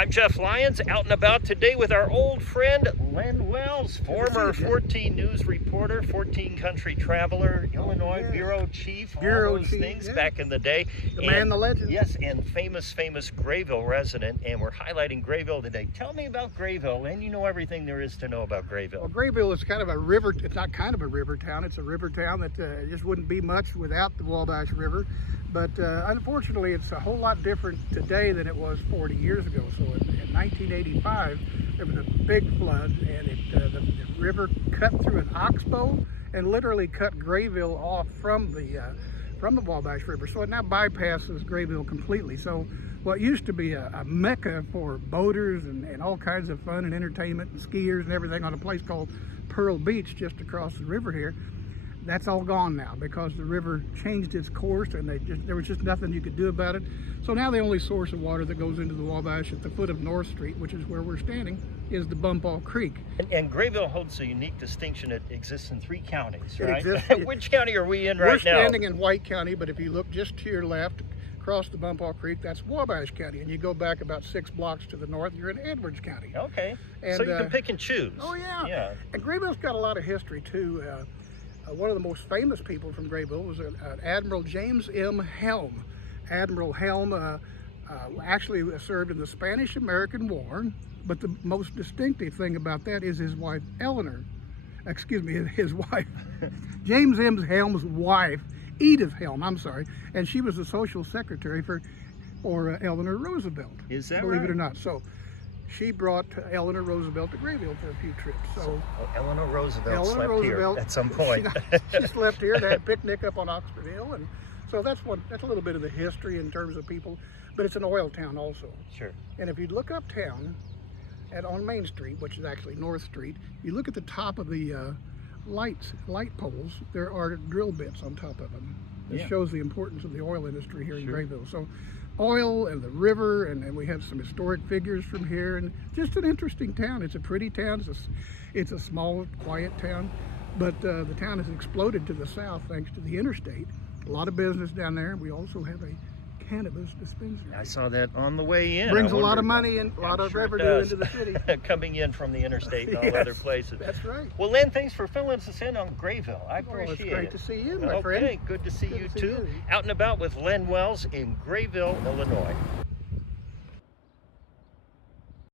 I'm Jeff Lyons, out and about today with our old friend Len Wells, former 14 News reporter, 14 country traveler, Illinois bureau chief, all those things back in the day. The man, the legend. Yes, and famous Grayville resident, and we're highlighting Grayville today. Tell me about Grayville, and you know everything there is to know about Grayville. Well, Grayville is kind of a river, it's not kind of a river town, it's a river town that just wouldn't be much without the Wabash River. But unfortunately, it's a whole lot different today than it was 40 years ago. So in 1985, there was a big flood, and the river cut through an oxbow and literally cut Grayville off from the Wabash River. So it now bypasses Grayville completely. So what used to be a mecca for boaters and all kinds of fun and entertainment and skiers and everything on a place called Pearl Beach just across the river here, that's all gone now because the river changed its course and there was just nothing you could do about it. So now the only source of water that goes into the Wabash at the foot of North Street, which is where we're standing, is the Bumpaw Creek. And Grayville holds a unique distinction. It exists in 3 counties, right? Exists, Which county are we in right now? We're standing in White County, but if you look just to your left, across the Bumpaw Creek, that's Wabash County, and you go back about 6 blocks to the north, you're in Edwards County. Okay, and, so you can pick and choose. Oh yeah. Yeah. And Grayville's got a lot of history too. One of the most famous people from Grayville was Admiral James M. Helm. Admiral Helm actually served in the Spanish-American War, but the most distinctive thing about that is his wife, Eleanor. Excuse me, his wife. James M. Helm's wife, Edith Helm, I'm sorry, and she was the social secretary for Eleanor Roosevelt. Is that believe right? it or not? So she brought Eleanor Roosevelt to Grayville for a few trips. So Eleanor Roosevelt slept here at some point. She slept here. They had a picnic up on Oxford Hill, and so that's a little bit of the history in terms of people. But it's an oil town also. Sure. And if you look uptown on Main Street, which is actually North Street, you look at the top of the light poles. There are drill bits on top of them. This shows the importance of the oil industry here in Grayville. So oil and the river, and we have some historic figures from here, and just an interesting town. It's a pretty town. It's a small, quiet town, but the town has exploded to the south thanks to the interstate. A lot of business down there. We also have a cannabis dispensary. I saw that on the way in. Brings a lot of money and a lot of revenue into the city. Coming in from the interstate and all other places. That's right. Well, Len, thanks for filling us in on Grayville. I appreciate it. It's great to see you, my friend. Okay, good to see you too. Out and about with Len Wells in Grayville, Illinois.